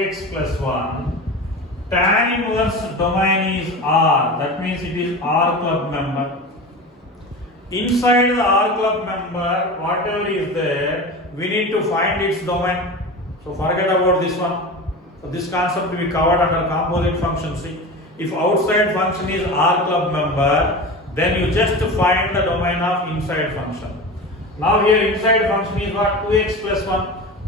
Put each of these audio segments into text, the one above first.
2x plus 1. Tan inverse domain is R. That means it is R club member. Inside the R club member, whatever is there, we need to find its domain. So forget about this one. So this concept we covered under composite function. See, if outside function is R club member, then you just find the domain of inside function. Now here inside function is what? 2x plus 1.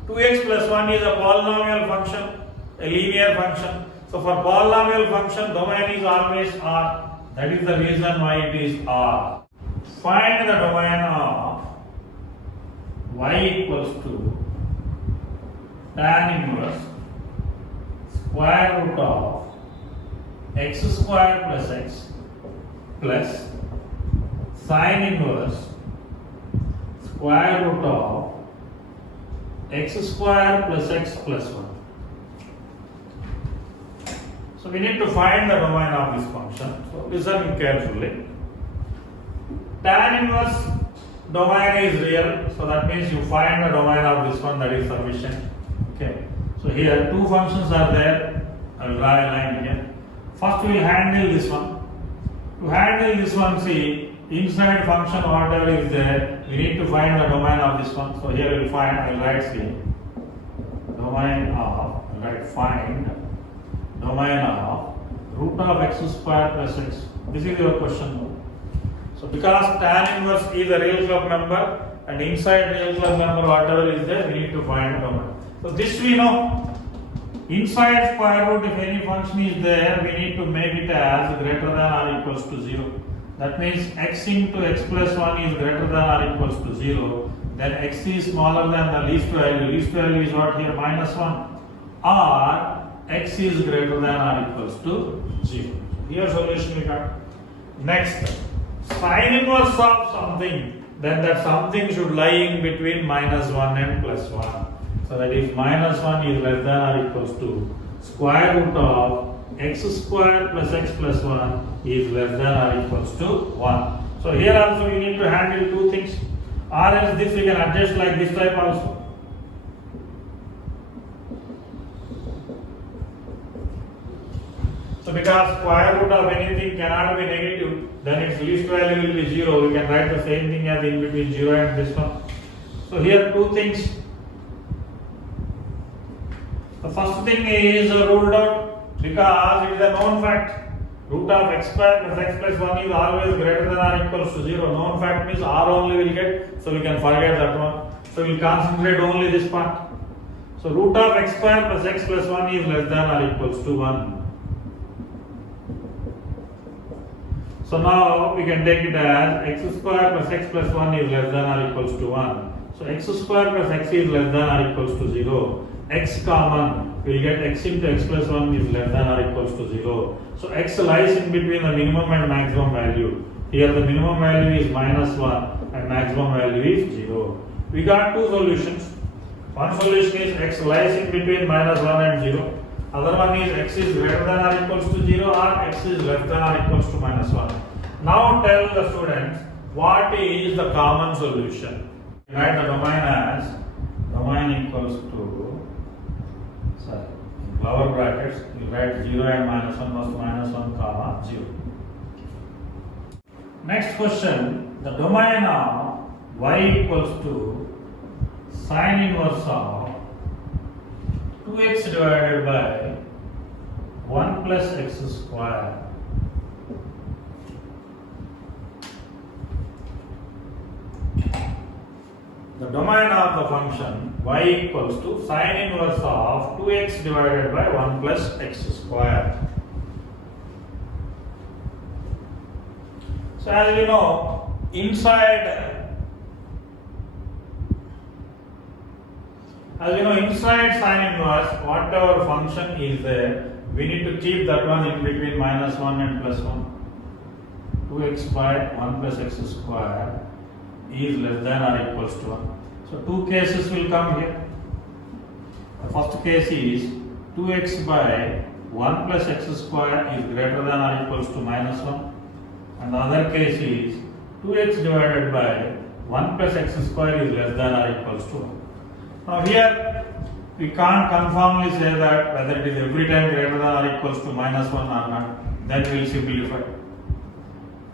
2x plus 1 is a polynomial function, a linear function. So for polynomial function, domain is always R. That is the reason why it is R. Find the domain of y equals to tan inverse square root of x square plus x plus sin inverse square root of x square plus x plus 1. So we need to find the domain of this function. So listen carefully. Tan inverse domain is real, so that means you find the domain of this one, that is sufficient. Okay. So here two functions are there. I will draw a line here. First we will handle this one. To handle this one, see, inside function whatever is there, we need to find the domain of this one. So here we will find, I will write see, domain of, find domain of root of x square plus x. This is your question. So because tan inverse is a real club member and inside real club member whatever is there, we need to find the domain. So this we know. Inside square root, if any function is there, we need to make it as greater than or equals to 0. That means x into x plus 1 is greater than or equals to 0. Then x is smaller than the least value. Least value is what here? Minus 1. Or x is greater than or equals to 0. Here solution we got. Next, sin inverse of something, then that something should lie in between minus 1 and plus 1. So that if minus 1 is less than or equals to square root of x square plus x plus 1 is less than or equals to 1. So here also we need to handle two things. Or else this we can adjust like this type also. So because square root of anything cannot be negative, then its least value will be 0. We can write the same thing as in between 0 and this one. So here two things. The first thing is ruled out because it is a known fact. Root of x square plus x plus 1 is always greater than or equals to 0. Known fact means r only will get, so we can forget that one. So we will concentrate only this part. So root of x square plus x plus 1 is less than or equals to 1. So now we can take it as x square plus x plus 1 is less than or equals to 1. So x square plus x is less than or equals to 0. X common, we will get x into x plus 1 is less than or equals to 0. So x lies in between the minimum and maximum value. Here the minimum value is minus 1 and maximum value is 0. We got two solutions. One solution is x lies in between minus 1 and 0. Other one is x is greater than or equals to 0 or x is less than or equals to minus 1. Now tell the students what is the common solution. Write the domain as domain equals to, in lower brackets, you write 0 and minus 1 plus minus 1 comma 0. Next question, the domain of y equals to sin inverse of 2x divided by 1 plus x square. The domain of the function y equals to sin inverse of 2x divided by 1 plus x square. So as you know, inside sin inverse, whatever function is there, we need to keep that one in between minus 1 and plus 1. 2x by 1 plus x square is less than or equals to 1. So two cases will come here. The first case is 2x by 1 plus x square is greater than or equals to minus 1. And the other case is 2x divided by 1 plus x square is less than or equals to 1. Now here we can't conformally say that whether it is every time greater than or equals to minus 1 or not. Then we will simplify.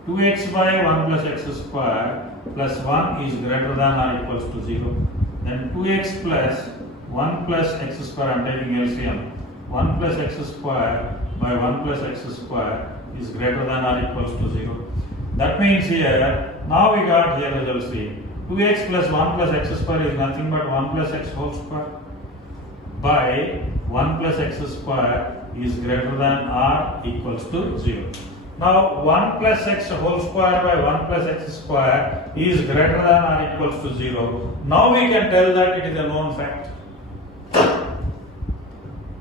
2x by 1 plus x square plus 1 is greater than or equals to 0. Then 2x plus 1 plus x square, I am taking LCM. 1 plus x square by 1 plus x square is greater than or equals to 0. That means here, now we got here result C. 2x plus 1 plus x square is nothing but 1 plus x whole square by 1 plus x square is greater than or equals to 0. Now 1 plus x whole square by 1 plus x square is greater than or equals to 0. Now we can tell that it is a known fact.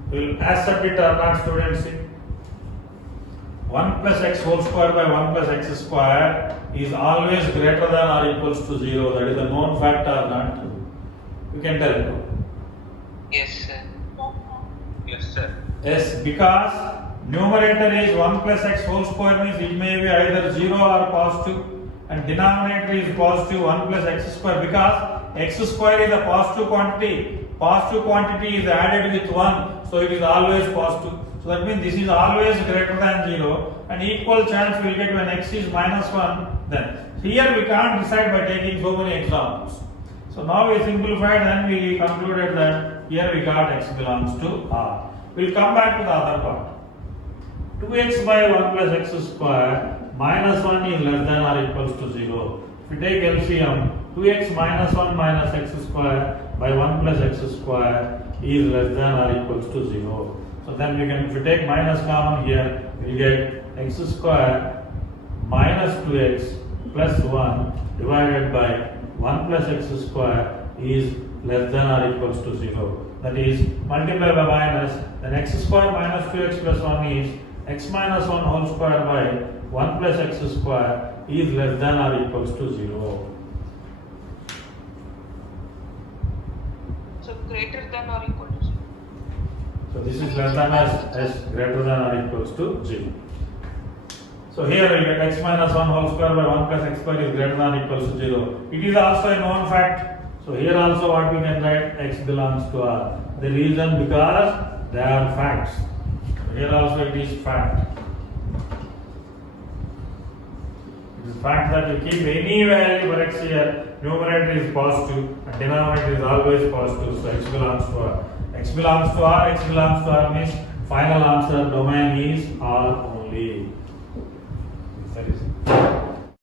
We will accept it or not, students. 1 plus x whole square by 1 plus x square is always greater than or equals to 0. That is a known fact or not? You can tell. Yes, sir. Yes, sir. Yes, because numerator is 1 plus x whole square means it may be either 0 or positive, and denominator is positive 1 plus x square, because x square is a positive quantity. Positive quantity is added with 1, so it is always positive. So that means this is always greater than 0, and equal chance we will get when x is minus 1. Then here we can't decide by taking so many examples. So now we simplified and we concluded that here we got x belongs to R. We will come back to the other part. 2x by 1 plus x square minus 1 is less than or equals to 0. If we take LCM, 2x minus 1 minus x square by 1 plus x square is less than or equals to 0. So then we can, if we take minus common here, we will get x square minus 2x plus 1 divided by 1 plus x square is less than or equals to 0. That is, multiply by minus, then x square minus 2x plus 1 is x minus 1 whole square by 1 plus x square is less than or equals to 0. So greater than or equal to 0. So this is less than as greater than or equals to 0. So here we get x minus 1 whole square by 1 plus x square is greater than or equals to 0. It is also a known fact. So here also what we can write, x belongs to R. The reason because they are facts. So here also it is fact. It is fact that you keep any value for x here, numerator is positive and denominator is always positive. So x belongs to R. X belongs to R, x belongs to R means final answer domain is R only. That is